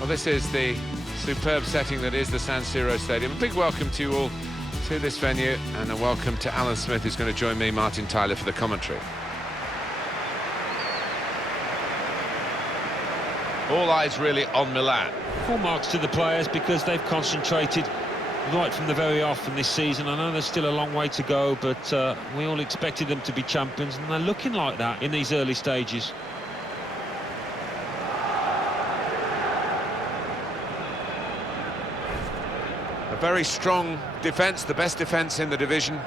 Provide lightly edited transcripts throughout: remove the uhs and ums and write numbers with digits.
Well, this is the superb setting that is the San Siro Stadium. A big welcome to you all to this venue, and a welcome to Alan Smith, who's going to join me, Martin Tyler, for the commentary. All eyes really on Milan. Full marks to the players because they've concentrated right from the very off in this season. I know there's still a long way to go, but we all expected them to be champions, and they're looking like that in these early stages. A very strong defence, the best defence in the division,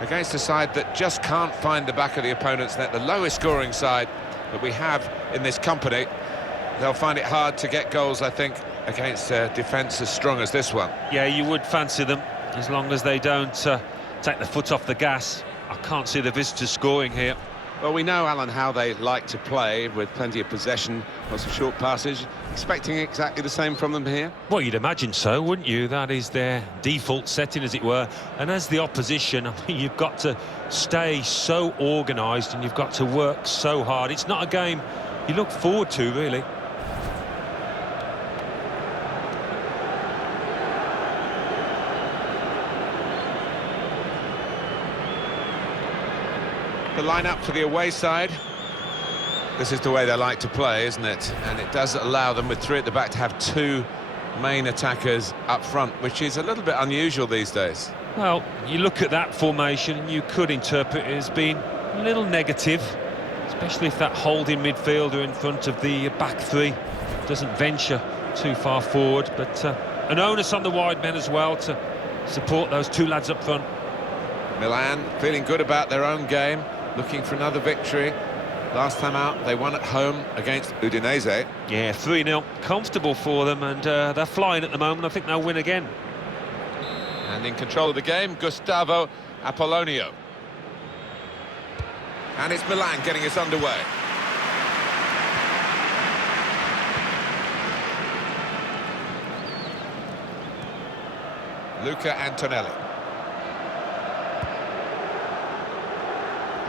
against a side that just can't find the back of the opponent's net, the lowest scoring side that we have in this company. They'll find it hard to get goals, I think, against a defence as strong as this one. Yeah, you would fancy them, as long as they don't take the foot off the gas. I can't see the visitors scoring here. Well, we know, Alan, how they like to play, with plenty of possession, lots of short passes. Expecting exactly the same from them here? Well, you'd imagine so, wouldn't you? That is their default setting, as it were. And as the opposition, I mean, you've got to stay so organised and you've got to work so hard. It's not a game you look forward to, really. The lineup for the away side. This is the way they like to play, isn't it? And it does allow them, with three at the back, to have two main attackers up front, which is a little bit unusual these days. Well, you look at that formation and you could interpret it as being a little negative, especially if that holding midfielder in front of the back three doesn't venture too far forward. But an onus on the wide men as well to support those two lads up front. Milan feeling good about their own game, looking for another victory. Last time out, they won at home against Udinese. Yeah, 3-0, comfortable for them, and they're flying at the moment. I think they'll win again. And in control of the game, Gustavo Apollonio. And it's Milan getting us underway. Luca Antonelli.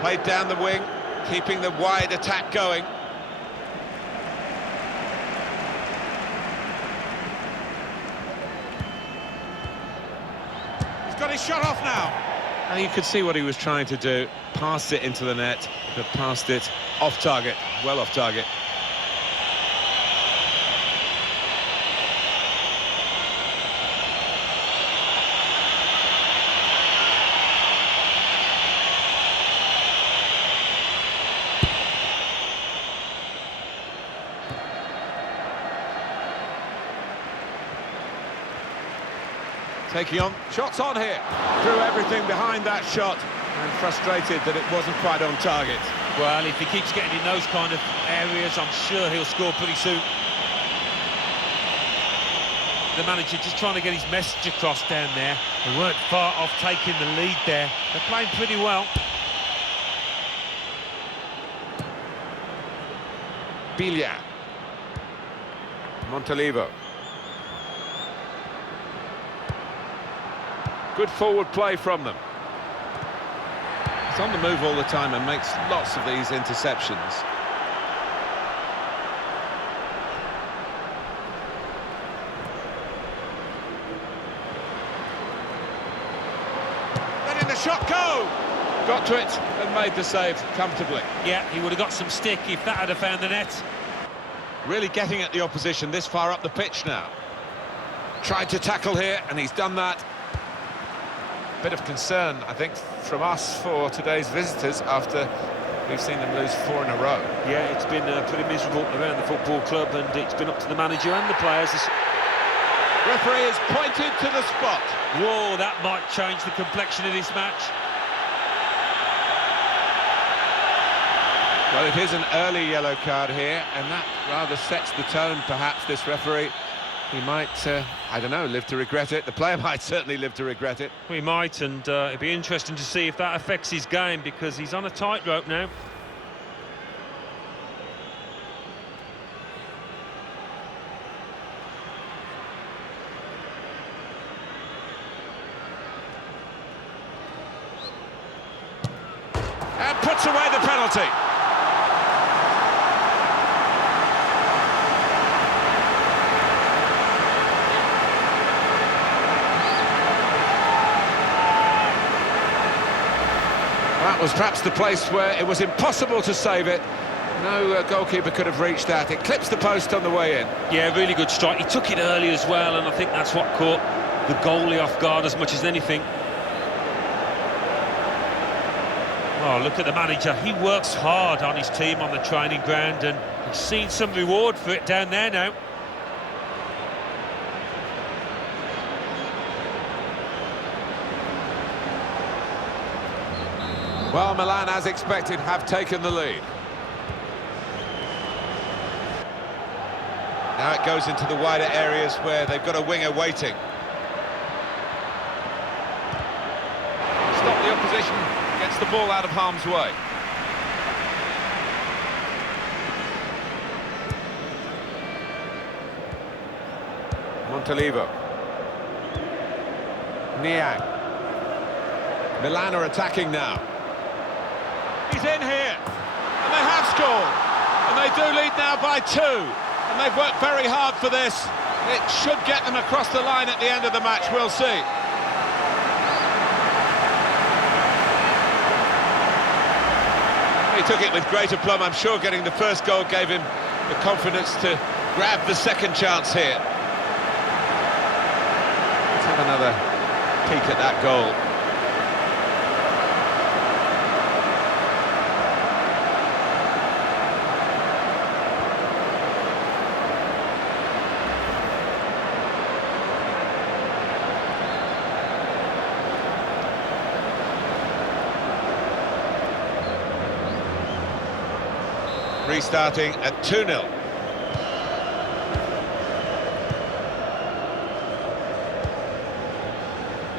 Played down the wing, keeping the wide attack going. He's got his shot off now. And you could see what he was trying to do. Passed it into the net, but passed it off target, well off target. Taking on, shots on here. Threw everything behind that shot, and frustrated that it wasn't quite on target. Well, if he keeps getting in those kind of areas, I'm sure he'll score pretty soon. The manager just trying to get his message across down there. They weren't far off taking the lead there. They're playing pretty well. Biglia. Montalivo. Good forward play from them. He's on the move all the time and makes lots of these interceptions. Letting the shot go! Got to it and made the save comfortably. Yeah, he would have got some stick if that had found the net. Really getting at the opposition this far up the pitch now. Tried to tackle here, and he's done that. Bit of concern, I think, from us for today's visitors after we've seen them lose 4 in a row. Yeah, it's been pretty miserable around the football club, and it's been up to the manager and the players. Referee has pointed to the spot. Whoa, that might change the complexion of this match. Well, it is an early yellow card here, and that rather sets the tone, perhaps, this referee. He might, I don't know, live to regret it. The player might certainly live to regret it. We might, and it'd be interesting to see if that affects his game, because he's on a tightrope now. And puts away the penalty. That was perhaps the place where it was impossible to save it. No goalkeeper could have reached that. It clips the post on the way in. Yeah, really good strike. He took it early as well, and I think that's what caught the goalie off guard as much as anything. Oh, look at the manager. He works hard on his team on the training ground, and he's seen some reward for it down there now. Well, Milan, as expected, have taken the lead. Now it goes into the wider areas where they've got a winger waiting. Stop the opposition, gets the ball out of harm's way. Montalivo. Niang. Milan are attacking now. He's in here, and they have scored, and they do lead now by 2, and they've worked very hard for this. It should get them across the line at the end of the match, we'll see. He took it with great aplomb. I'm sure getting the first goal gave him the confidence to grab the second chance here. Let's have another peek at that goal. Restarting at 2-0.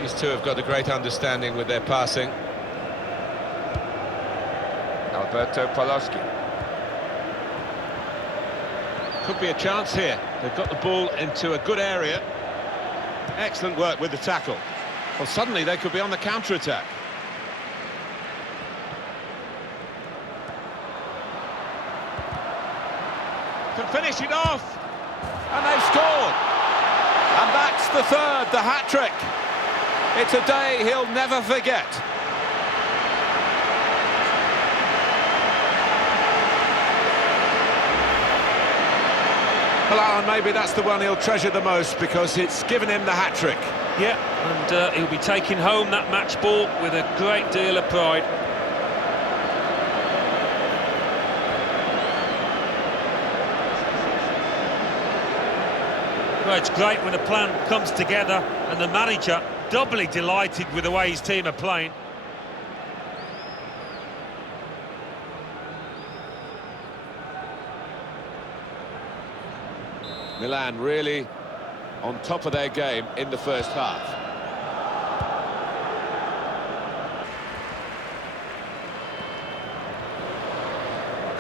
These two have got a great understanding with their passing. Alberto Paloschi. Could be a chance here. They've got the ball into a good area. Excellent work with the tackle. Well, suddenly they could be on the counter-attack. Can finish it off, and they've scored, and that's the third, the hat-trick. It's a day he'll never forget. Well, Alan, maybe that's the one he'll treasure the most because it's given him the hat-trick. Yeah, and he'll be taking home that match ball with a great deal of pride. Well, it's great when a plan comes together and the manager doubly delighted with the way his team are playing. Milan really on top of their game in the first half.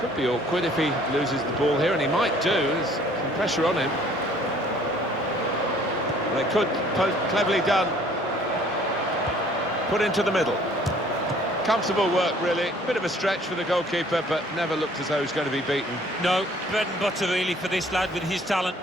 Could be awkward if he loses the ball here, and he might do. There's some pressure on him. They could, cleverly done. Put into the middle. Comfortable work, really. Bit of a stretch for the goalkeeper, but never looked as though he's going to be beaten. No, bread and butter really for this lad with his talent.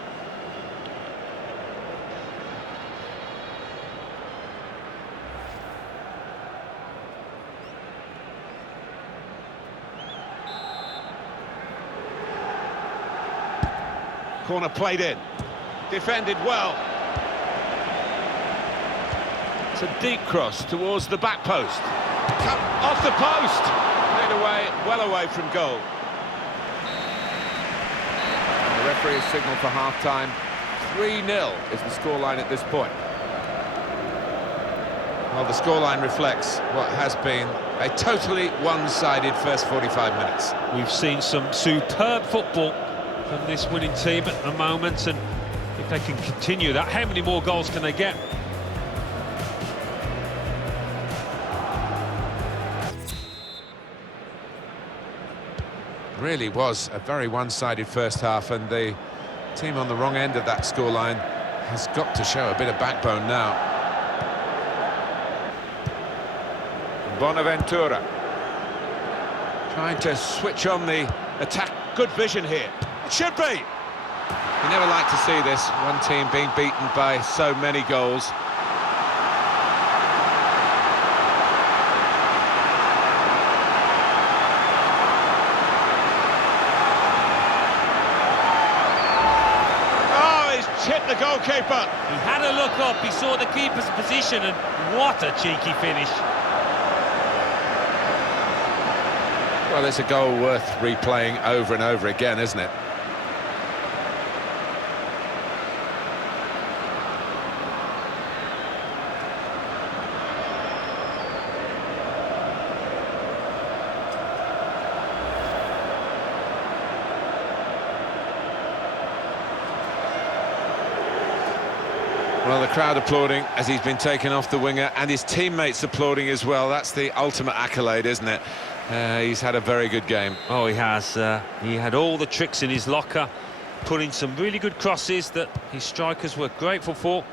Corner played in. Defended well. It's a deep cross towards the back post. Come off the post. Played away, well away from goal. The referee has signalled for half-time. 3-0 is the scoreline at this point. Well, the scoreline reflects what has been a totally one-sided first 45 minutes. We've seen some superb football from this winning team at the moment, and if they can continue that, how many more goals can they get? Really was a very one-sided first half, and the team on the wrong end of that scoreline has got to show a bit of backbone now. Bonaventura trying to switch on the attack. Good vision here. It should be. You never like to see this, one team being beaten by so many goals. the goalkeeper. He had a look up, he saw the keeper's position, and what a cheeky finish. Well, it's a goal worth replaying over and over again, isn't it? Well, the crowd applauding as he's been taken off the winger, and his teammates applauding as well. That's the ultimate accolade, isn't it? He's had a very good game. Oh, he has. He had all the tricks in his locker, put in some really good crosses that his strikers were grateful for.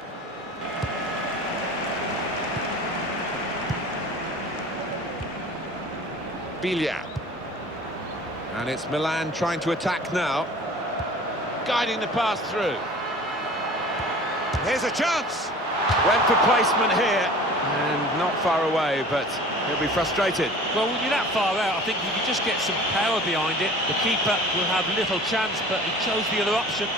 Biglia. And it's Milan trying to attack now. Guiding the pass through. Here's a chance. Went for placement here. And not far away, but he'll be frustrated. Well, when you're that far out, I think if you just get some power behind it, the keeper will have little chance, but he chose the other option.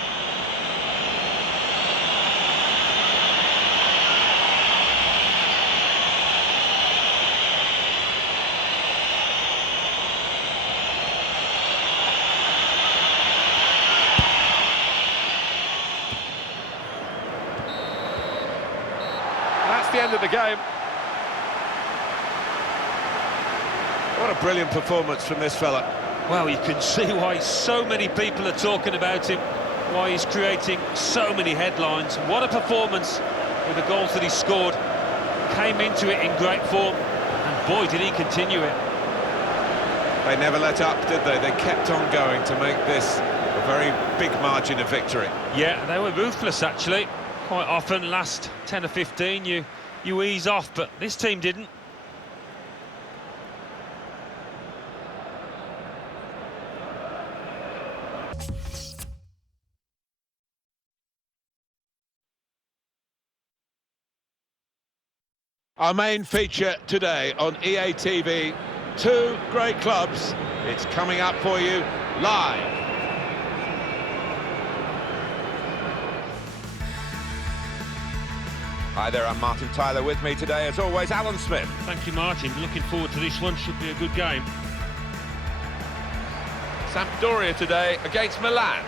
That's the end of the game. What a brilliant performance from this fella. Well, you can see why so many people are talking about him, why he's creating so many headlines. What a performance with the goals that he scored. Came into it in great form, and boy, did he continue it. They never let up, did they? They kept on going to make this a very big margin of victory. Yeah, they were ruthless, actually. Quite often, last 10 or 15, you ease off, but this team didn't. Our main feature today on EA TV, two great clubs. It's coming up for you live. Hi there, I'm Martin Tyler. With me today, as always, Alan Smith. Thank you, Martin. Looking forward to this one. Should be a good game. Sampdoria today against Milan.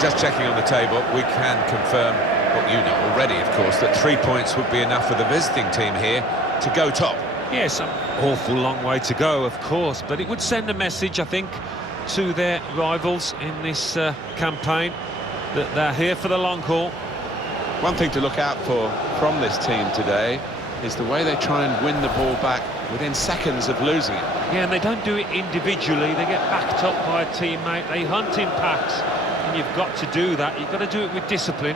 Just checking on the table, we can confirm what you know already, of course, that 3 points would be enough for the visiting team here to go top. Yes, an awful long way to go, of course, but it would send a message, I think, to their rivals in this campaign that they're here for the long haul. One thing to look out for from this team today is the way they try and win the ball back within seconds of losing it. Yeah, and they don't do it individually. They get backed up by a teammate. They hunt in packs. And you've got to do that. You've got to do it with discipline.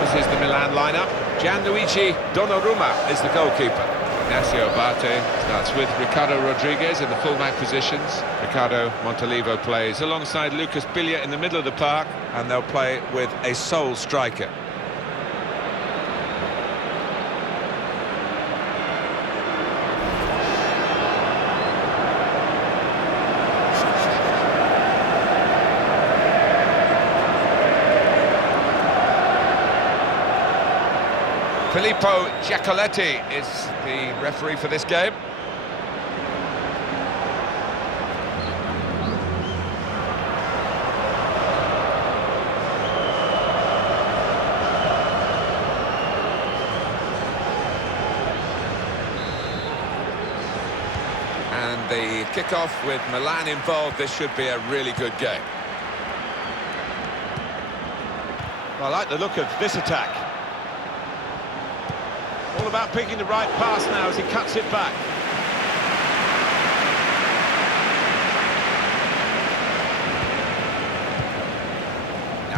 This is the Milan lineup. Gianluigi Donnarumma is the goalkeeper. Ignacio Abate starts with Ricardo Rodriguez in the fullback positions. Ricardo Montalivo plays alongside Lucas Biglia in the middle of the park, and they'll play with a sole striker. Filippo Giacoletti is the referee for this game. And the kickoff with Milan involved, this should be a really good game. I like the look of this attack. All about picking the right pass now as he cuts it back.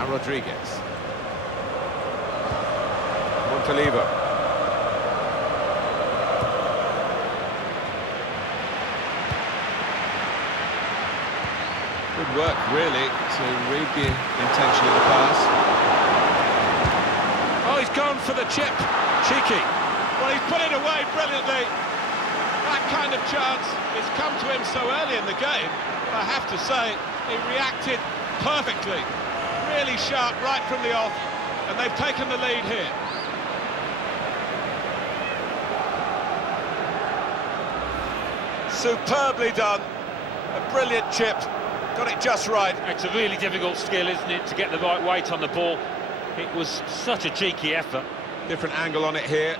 Now Rodriguez. Montalivo. Good work, really, to read the intention of the pass. Oh, he's gone for the chip. Cheeky. Well, he's put it away brilliantly. That kind of chance has come to him so early in the game. I have to say, he reacted perfectly. Really sharp right from the off, and they've taken the lead here. Superbly done. A brilliant chip. Got it just right. It's a really difficult skill, isn't it, to get the right weight on the ball. It was such a cheeky effort. Different angle on it here.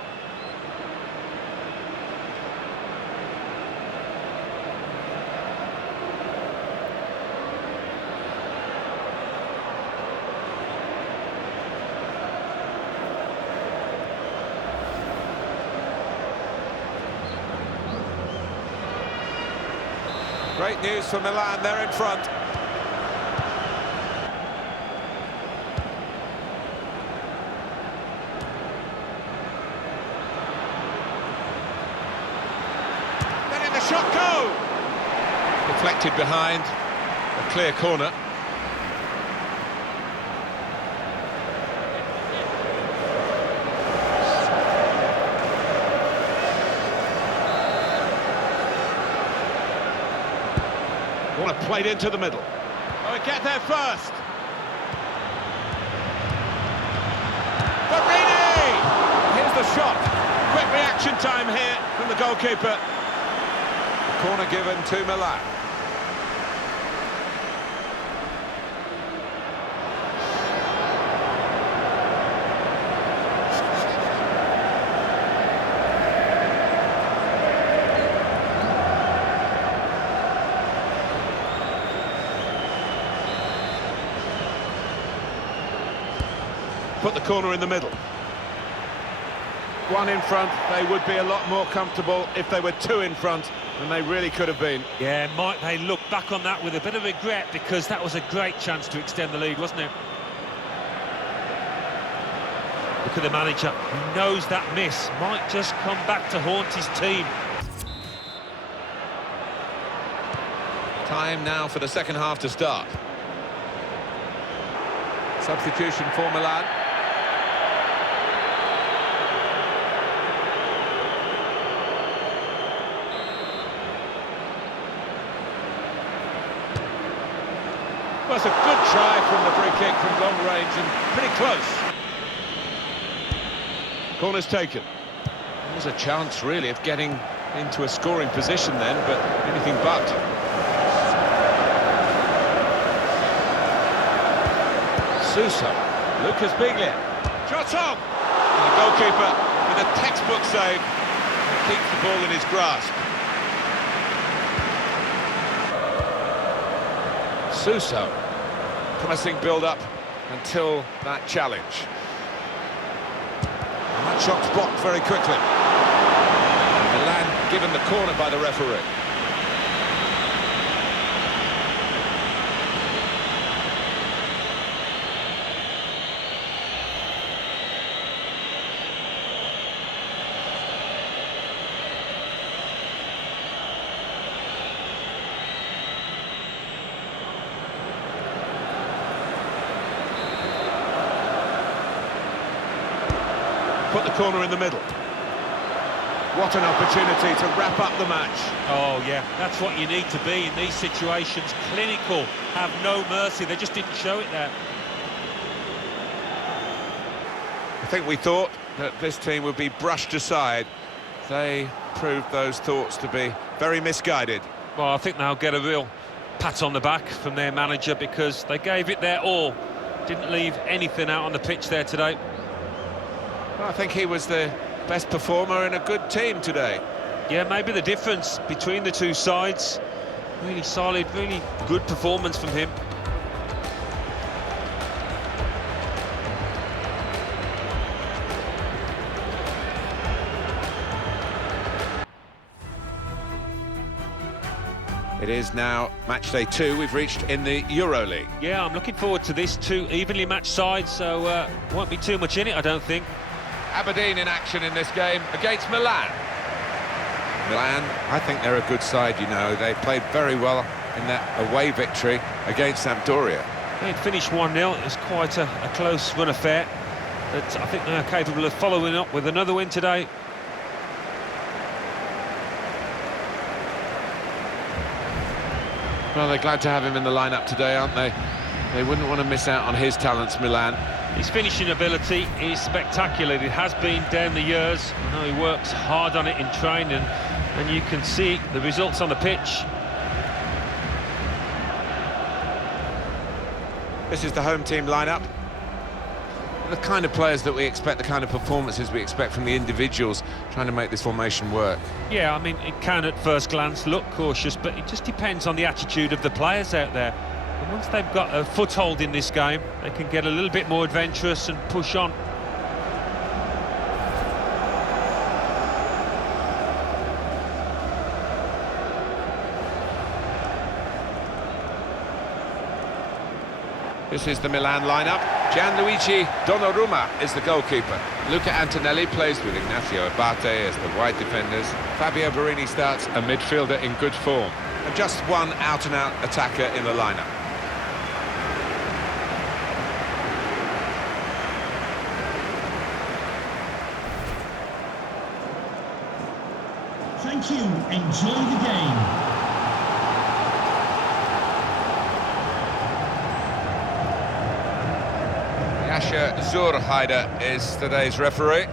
Great news for Milan, they're in front. Letting the shot go! Deflected behind, a clear corner. Want to play into the middle. Oh, get there first. Barini! Here's the shot. Quick reaction time here from the goalkeeper. Corner given to Milan. Put the corner in the middle. One in front, they would be a lot more comfortable if they were two in front, and they really could have been. Yeah, might they look back on that with a bit of regret, because that was a great chance to extend the lead, wasn't it? Look at the manager, he knows that miss might just come back to haunt his team. Time now for the second half to start. Substitution for Milan. Well, it's a good try from the free kick from long range and pretty close. Corner's taken. There was a chance, really, of getting into a scoring position then, but anything but. Suso. Lucas Biglia. Shot on! And the goalkeeper with a textbook save. He keeps the ball in his grasp. Suso. Promising build-up until that challenge. And that shot's blocked very quickly. Milan given the corner by the referee. Put the corner in the middle. What an opportunity to wrap up the match. Oh, yeah, that's what you need to be in these situations. Clinical, have no mercy. They just didn't show it there. I think we thought that this team would be brushed aside. They proved those thoughts to be very misguided. Well, I think they'll get a real pat on the back from their manager, because they gave it their all. Didn't leave anything out on the pitch there today. Well, I think he was the best performer in a good team today. Yeah, maybe the difference between the two sides. Really solid, really good performance from him. It is now match day 2 we've reached in the EuroLeague. Yeah, I'm looking forward to this. Two evenly matched sides, so won't be too much in it, I don't think. Aberdeen in action in this game against Milan. Milan, I think they're a good side, you know. They played very well in that away victory against Sampdoria. They'd finished 1-0. It was quite a close run affair, but I think they're capable of following up with another win today. Well, they're glad to have him in the lineup today, aren't they? They wouldn't want to miss out on his talents, Milan. His finishing ability is spectacular. It has been down the years. I know he works hard on it in training, and you can see the results on the pitch. This is the home team lineup. The kind of players that we expect, the kind of performances we expect from the individuals trying to make this formation work. Yeah, I mean, it can at first glance look cautious, but it just depends on the attitude of the players out there. And once they've got a foothold in this game, they can get a little bit more adventurous and push on. This is the Milan lineup. Gianluigi Donnarumma is the goalkeeper. Luca Antonelli plays with Ignacio Abate as the wide defenders. Fabio Borini starts, a midfielder in good form. And just one out-and-out attacker in the lineup. Thank you. Enjoy the game. Yasha Zurhaider is today's referee.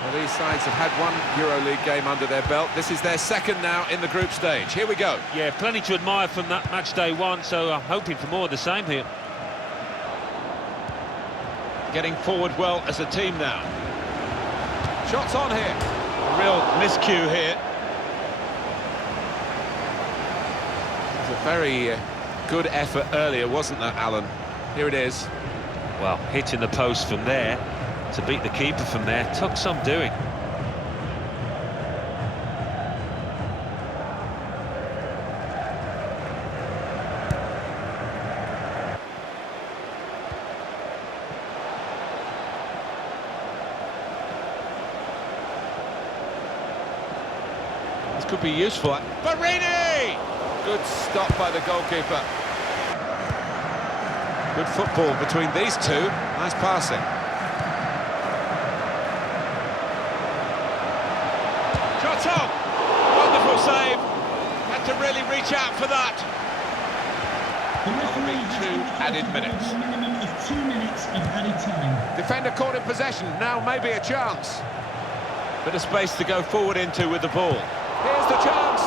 Well, these sides have had one EuroLeague game under their belt. This is their second now in the group stage. Here we go. Yeah, plenty to admire from that match day 1, so I'm hoping for more of the same here. Getting forward well as a team now. Shots on here. A real miscue here. It was a very good effort earlier, wasn't there, Alan? Here it is. Well, hitting the post from there to beat the keeper from there took some doing. This could be useful. Borini! Good stop by the goalkeeper. Good football between these two. Nice passing. Shot on! Wonderful save. Had to really reach out for that. The referee has 2 added minutes. a minimum of 2 minutes of added time. Defender caught in possession. Now maybe a chance. Bit of space to go forward into with the ball. Here's the chance.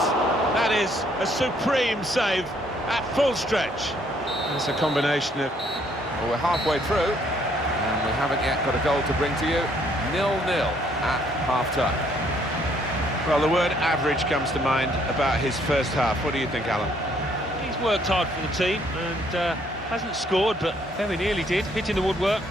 That is a supreme save at full stretch. It's a combination of... Well, we're halfway through, and we haven't yet got a goal to bring to you. 0-0 at half-time. Well, the word average comes to mind about his first half. What do you think, Alan? He's worked hard for the team and hasn't scored, but very nearly did, hitting the woodwork.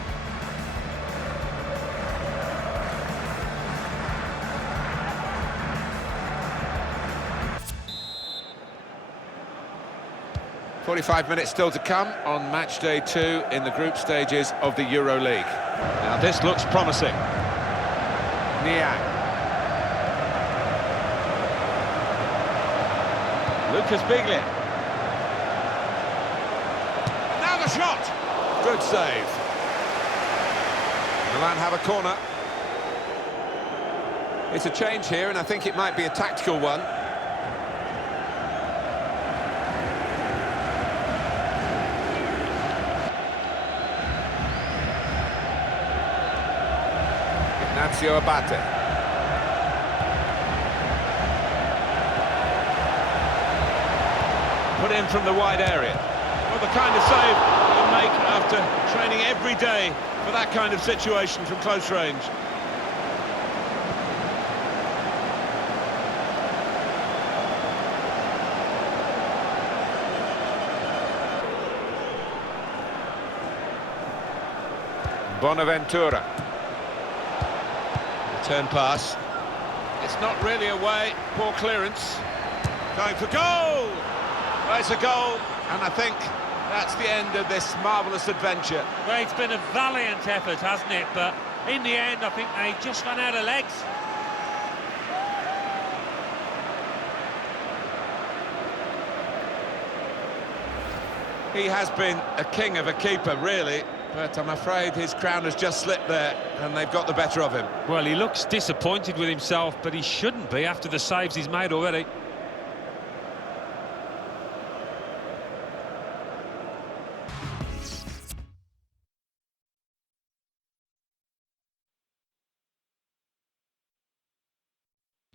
.45 minutes still to come on match day 2 in the group stages of the EuroLeague. Now this looks promising. Niang. Lucas Biglia. Now the shot! Good save. Milan have a corner. It's a change here, and I think it might be a tactical one. Ignacio Abate. Put in from the wide area. Well, the kind of save you make after training every day for that kind of situation from close range. Bonaventura. Return pass. It's not really away. Poor clearance. Going for goal! Well, it's a goal, and I think that's the end of this marvellous adventure. Well, it's been a valiant effort, hasn't it? But in the end, I think they just ran out of legs. He has been a king of a keeper, really, but I'm afraid his crown has just slipped there, and they've got the better of him. Well, he looks disappointed with himself, but he shouldn't be after the saves he's made already.